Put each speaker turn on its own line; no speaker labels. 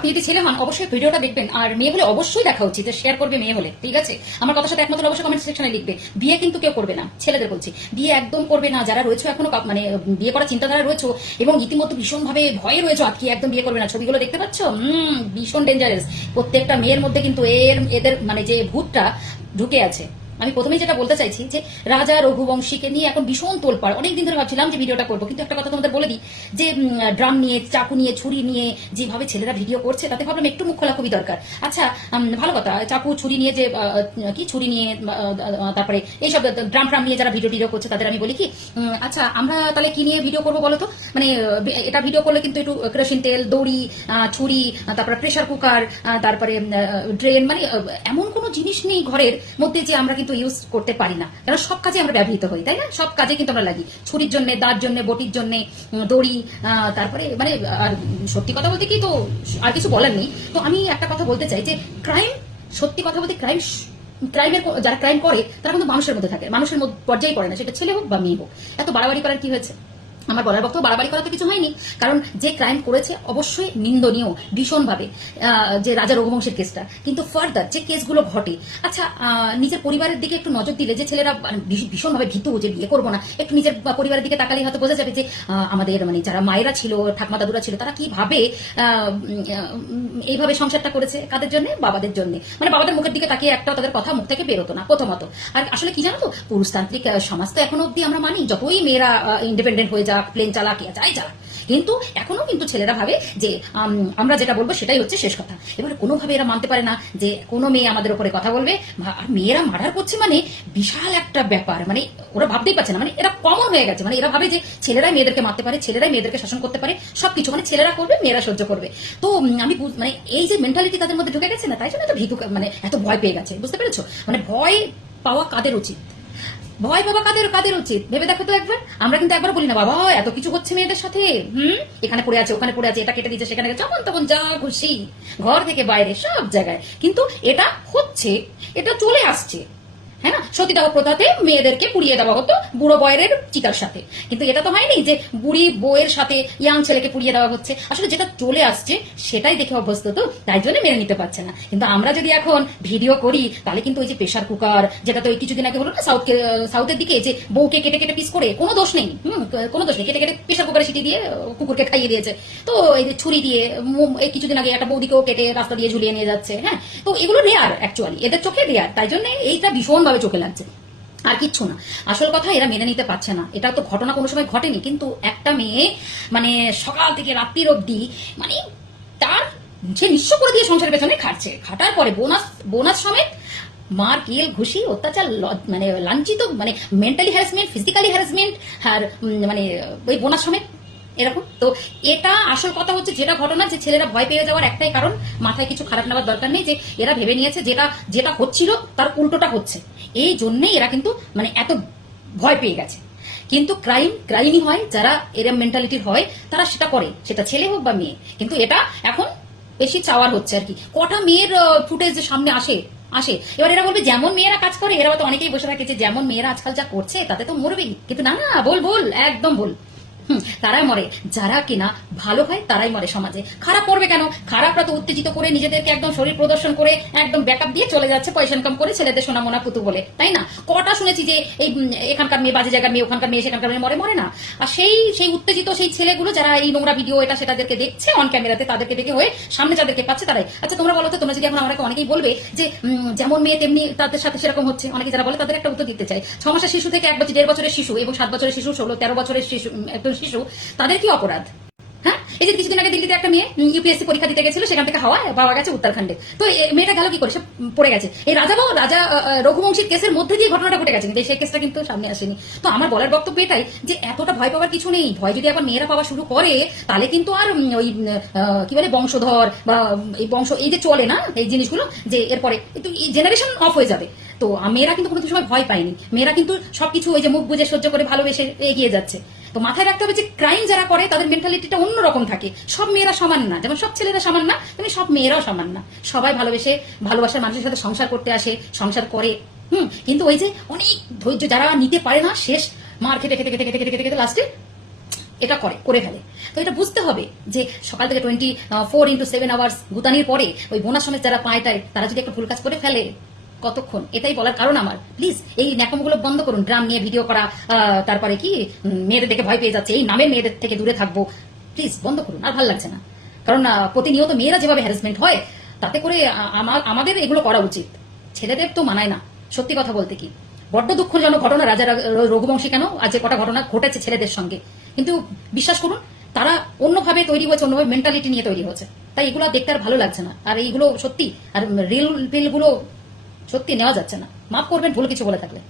আপনি যদি ছেলে হন, অবশ্যই ভিডিওটা দেখবেন। আর মেয়ে হলে অবশ্যই দেখা উচিত শেয়ার করবে মেয়ে হলে, ঠিক আছে? আমার কথার সাথে একমাত্র অবশ্যই কমেন্ট সেকশনে লিখবে। বিয়ে কিন্তু কেউ করবে না, ছেলেদের বলছি। বিয়ে একদম করবে না, যারা রয়েছে এখনও মানে বিয়ে করার চিন্তাধারা রয়েছে এবং ইতিমধ্যে ভীষণভাবে ভয়ে রয়েছে আটকে একদম বিয়ে করবে না। ছবিগুলো দেখতে পাচ্ছ? হুম, ভীষণ ডেঞ্জারাস প্রত্যেকটা মেয়ের মধ্যে কিন্তু এর, এদের মানে যে ভূতটা ঢুকে আছে। আমি প্রথমেই যেটা বলতে চাইছি যে রাজা রঘুবংশীকে নিয়ে এখন ভীষণ তোলপাড়। অনেকদিন ধরে ভাবছিলাম যে ভিডিওটা করব, কিন্তু একটা কথা তোমাদের বলে দিই যে ড্রাম নিয়ে, চাকু নিয়ে, ছুরি নিয়ে যেভাবে ছেলেরা ভিডিও করছে, তাতে ভাবলাম একটু মুখ খোলা খুবই দরকার। আচ্ছা ভালো কথা, চাকু, ছুরি নিয়ে যে কি ছুরি নিয়ে তারপরে এইসব ড্রাম ট্রাম নিয়ে যারা ভিডিও টিডিও করছে, তাদের আমি বলি কি আচ্ছা আমরা তাহলে কি নিয়ে ভিডিও করব বলো তো? মানে এটা ভিডিও করলে কিন্তু একটু কেরোসিন তেল, দড়ি ছুরি তারপরে প্রেসার কুকার তারপরে ড্রেন মানে এমন কোনো জিনিস নেই ঘরের মধ্যে যে আমরা কিন্তু ইউজ করতে পারি না। কারণ সব কাজে আমরা ব্যবহৃত হই, তাই না? সব কাজে কিন্তু আমরা লাগি। ছুরির জন্য দাঁত জন্য, বটির জন্য দড়ি তারপরে মানে আর সত্যি কথা বলতে কি তো আর কিছু বলার নেই। তো আমি একটা কথা বলতে চাই যে ক্রাইম সত্যি কথা বলতে ক্রাইম ক্রাইমের যারা ক্রাইম করে, তারা কিন্তু মানুষের মধ্যে থাকে। মানুষের পর্যায়ে পড়ে না। সেটা ছেলে হোক বা মেয়ে হোক। এত বাড়াবাড়ি করার কি হয়েছে? আমার বলার বক্তব্য বাড়াবাড়ি করা তো কিছু হয়নি, কারণ যে ক্রাইম করেছে অবশ্যই নিন্দনীয়, ভীষণভাবে যে রাজা রঘুবংশের কেসটা। কিন্তু ফার্দার যে কেসগুলো ঘটে আচ্ছা নিজের পরিবারের দিকে একটু নজর দিলে যে ছেলেরা মানে ভীষণভাবে ভীতু যে বিয়ে করব না, একটু নিজের পরিবারের দিকে তাকালে হয়তো বোঝা যাবে যে আমাদের মানে যারা মায়েরা ছিল, ঠাকমা দাদুরা ছিল, তারা কীভাবে এইভাবে সংসারটা করেছে, কাদের জন্য? বাবাদের জন্য। মানে বাবাদের মুখের দিকে তাকিয়ে একটাও তাদের কথা মুখ থেকে বেরোতো না, প্রথমত। আর আসলে কি জানো তো, পুরুষতান্ত্রিক সমাজ তো এখনও অব্দি আমরা মানি, যতই মেয়েরা ইন্ডিপেন্ডেন্ট হয়ে যাক প্লেন চালাক ইয়া যাই চালাক। কিন্তু এখনও কিন্তু ছেলেরা ভাবে যে আম, আমরা যেটা বলব সেটাই হচ্ছে শেষ কথা। এবারে কোনোভাবে এরা মানতে পারে না যে কোনো মেয়ে আমাদের উপরে কথা বলবে। মেয়েরা মার্ডার করছে মানে বিশাল একটা ব্যাপার। মানে ওরা ভাবতেই পারছে না। মানে এরা কমন হয়ে গেছে। মানে এরা ভাবে যে ছেলেরাই মেয়েদেরকে মারতে পারে ছেলেরাই মেয়েদেরকে শাসন করতে পারে সবকিছু। মানে ছেলেরা করবে মেয়েরা সহ্য করবে। তো আমি মানে এই যে মেন্টালিটি তাদের মধ্যে ঢুকে গেছে না তাই জন্য এত ভীতু মানে এত ভয় পেয়ে গেছে। বুঝতে পেরেছ? মানে ভয় পাওয়া কাদের উচিত? ভয় বাবা, কাদের কাদের উচিত? ভেবে দেখো তো একবার। আমরা কিন্তু একবার বলি না, বাবা, এত কিছু হচ্ছে মেয়েদের সাথে? হুম? এখানে পড়ে আছে, ওখানে পড়ে আছে, এটা কেটে দিচ্ছে সেখানে যখন তখন যা খুশি। ঘর থেকে বাইরে, সব জায়গায়। কিন্তু এটা হচ্ছে, এটা চলে আসছে। হ্যাঁ না? সতীদাহ প্রথাতে মেয়েদেরকে পুড়িয়ে দেওয়া হতো বুড়ো বয়ের চিতার সাথে। কিন্তু এটা তো হয়নি যে বুড়ি বইয়ের সাথে ইয়াং ছেলেকে পুড়িয়ে দেওয়া হচ্ছে। আসলে যেটা চলে আসছে সেটাই দেখে অভ্যস্ত তো, তাই জন্য মেনে নিতে পারছে না। কিন্তু আমরা যদি এখন ভিডিও করি, তাহলে কিন্তু ওই যে প্রেশার কুকার যেটা তো ওই কিছুদিন আগে হলো না সাউথ সাউথের দিকে যে বউকে কেটে কেটে পিস করে, কোনো দোষ নেই। হুম, কোনো দোষ নেই। কেটে কেটে প্রেশার কুকারে সিটি দিয়ে কুকুরকে খাইয়ে দিয়েছে। তো এই যে ছুরি দিয়ে এই কিছুদিন আগে একটা বৌদিকেও কেটে রাস্তা দিয়ে ঝুলিয়ে নিয়ে যাচ্ছে হ্যাঁ? তো এগুলো রেয়ার অ্যাকচুয়ালি এদের চোখে রেয়ার তাই জন্য এইটা ভীষণভাবে চোখে লাগছে। আর কিচ্ছু না। আসল কথা, এরা মেনে নিতে পারছে না। এটা তো ঘটনা কোনো সময় ঘটেনি, কিন্তু একটা মেয়ে মানে সকাল থেকে রাত্রির অবধি মানে তার সে নিঃস্ব করে দিয়ে সংসারের পেছনে খাটছে। খাটার পরে বোনাস বোনাস সমেত মার, কিল, ঘুষি, অত্যাচার মানে লাঞ্ছিত মানে মেন্টালি হ্যারাসমেন্ট ফিজিক্যালি হ্যারাসমেন্ট আর মানে ওই বোনাস সমেত এরকম। তো এটা আসল কথা হচ্ছে যেটা ঘটনা, যে ছেলেরা ভয় পেয়ে যাওয়ার একটাই কারণ, মাথায় কিছু খারাপ নেওয়ার দরকার নেই, যে এরা ভেবে নিয়েছে যেটা যেটা হচ্ছিল, তার উল্টোটা হচ্ছে। এই জন্যেই এরা কিন্তু মানে এত ভয় পেয়ে গেছে। কিন্তু ক্রাইম, ক্রাইমই হয়, যারা এরম মেন্টালিটির হয়, তারা সেটা করে। সেটা ছেলে হোক বা মেয়ে। কিন্তু এটা এখন বেশি চাওয়ার হচ্ছে আর কি। কটা মেয়ের ফুটেজ সামনে আসে আসে। এবার এরা বলবে, যেমন মেয়েরা কাজ করে, এরা তো অনেকেই বসে থাকে যে, যেমন মেয়েরা আজকাল যা করছে, তাতে তো মরবেই। কিন্তু না না বল বল একদম বল তারাই মরে। যারা কিনা ভালো হয়, তারাই মরে সমাজে। খারাপ করবে কেন? খারাপরা তো উত্তেজিত করে নিজেদেরকে একদম শরীর প্রদর্শন করে একদম ব্যাকআপ দিয়ে চলে যাচ্ছে, পয়সা ইনকাম করে ছেলেদের সোনা মোনা পুতু বলে, তাই না? কটা শুনেছি যে এই এখানকার মেয়ে, বাজে জায়গার মেয়ে, ওখানকার মেয়ে, সেখানকার মেয়ে মরে মরে না। আর সেই সেই উত্তেজিত, সেই ছেলেগুলো যারা এই নোংরা ভিডিও এটা সেটাদেরকে দেখছে অন ক্যামেরাতে তাদেরকে দেখে হয়ে সামনে যাদেরকে পাচ্ছে তারাই। আচ্ছা তোমরা বলো তো, তোমরা যদি এখন আমাকে অনেকেই বলবে যে যেমন মেয়ে, তেমনি তাদের সাথে সেরকম হচ্ছে। অনেকে যারা বলে তাদের একটা উত্তর দিতে চাই ছ মাসের শিশু থেকে এক বছর দেড় বছরের শিশু এবং সাত বছরের শিশু, ষোলো, তেরো বছরের শিশু একজন শিশু, তাদের কি অপরাধ? হ্যাঁ? এই যে কিছুদিন আগে দিল্লিতে একটা মেয়ে ইউপিএসসি পরীক্ষা দিতে গেছিল, সেখান থেকে হাওয়া পাওয়া গেছে উত্তরাখণ্ডে। তো মেয়েটা গেল কি করে? সে পড়ে গেছে। এই রাজা বাবু, রাজা রঘুবংশীর কেসের মধ্যে দিয়ে ঘটনাটা ঘটে গেছে, কিন্তু সেই কেসটা কিন্তু সামনে আসেনি। তো আমার বলার বক্তব্য এটাই যে এতটা ভয় পাওয়ার কিছু নেই। ভয় যদি এখন মেয়েরা পাওয়া শুরু করে, তাহলে কিন্তু আর ওই কি বলে, বংশধর বা, এই বংশ, এই যে চলে না, এই জিনিসগুলো, যে এরপরে জেনারেশন অফ হয়ে যাবে। তো মেয়েরা কিন্তু কোনো সময় ভয় পায়নি। মেয়েরা কিন্তু সবকিছু ওই যে মুখ বুঝে সহ্য করে ভালোবেসে এগিয়ে যাচ্ছে। তো মাথায় রাখতে হবে যে ক্রাইম যারা করে, তাদের মেন্টালিটিটা অন্যরকম থাকে। সব মেয়েরা সমান না। যেমন সব ছেলেরা সমান না, তেমনি সব মেয়েরাও সমান না। সবাই ভালোবেসে, ভালোবাসার মানুষের সাথে সংসার করতে আসে, সংসার করে। হুম, কিন্তু ওই যে অনেক ধৈর্য যারা নিতে পারে না, শেষ মার খেতে খেতে খেতে খেতে খেতে খেতে খেতে লাস্টে এটা করে করে ফেলে। তো এটা বুঝতে হবে যে সকাল থেকে twenty four into seven hours গুতানির পরে ওই বোনাস সমেত যারা পায় তারা যদি একটা ভুল কাজ করে ফেলে কতক্ষণ? এটাই বলার কারণ আমার। প্লিজ এই ন্যাকমগুলো বন্ধ করুন। ড্রাম নিয়ে ভিডিও করা তারপরে কি মেয়েদের দেখে ভয় পেয়ে যাচ্ছে। এই নামের মেয়েদের থেকে দূরে থাকব। প্লিজ বন্ধ করুন। আর ভালো লাগছে না। কারণ প্রতিনিয়ত মেয়েরা যেভাবে হ্যারাসমেন্ট হয়, তাতে করে আমাদের এগুলো করা উচিত। ছেলেদের তো মানায় না, সত্যি কথা বলতে কি। বড্ড দুঃখজনক ঘটনা, রাজা রঘুবংশী কেন? আজ যে কটা ঘটনা ঘটেছে ছেলেদের সঙ্গে। কিন্তু বিশ্বাস করুন, তারা অন্যভাবে তৈরি হয়েছে, অন্যভাবে মেন্টালিটি নিয়ে তৈরি হয়েছে। তাই এগুলো দেখতে আর ভালো লাগছে না। আর এইগুলো সত্যি, আর রিল ফিলগুলো সত্যি নেওয়া যাচ্ছে না। মাফ করবেন ভুল কিছু বলে থাকলে।